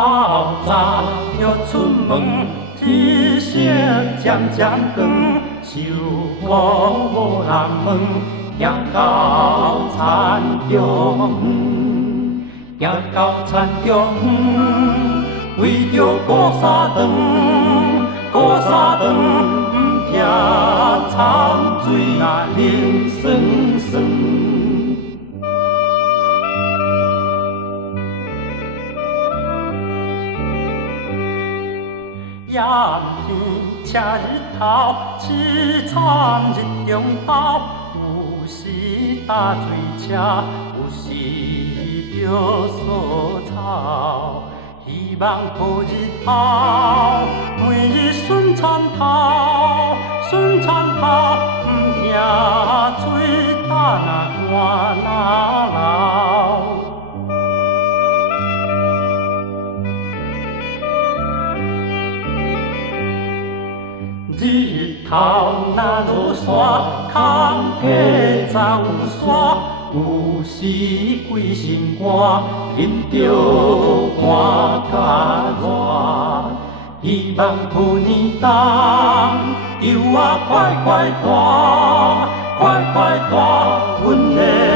透早欲出门，天色渐渐光，受苦无人问，行到田中园，行到田中园，为着过三顿，过三顿不惊惨水那冷酸酸。炎天赤日头，凄惨日中斗。有时打水车，有时着扫草。希望好日后，每日顺参透，顺参透，不惊吹打那汗那流。日头若落山，空气走山，有时规身汗，淋着汗甲热。希望兔年冬，叶仔快快大，快快大，阮的。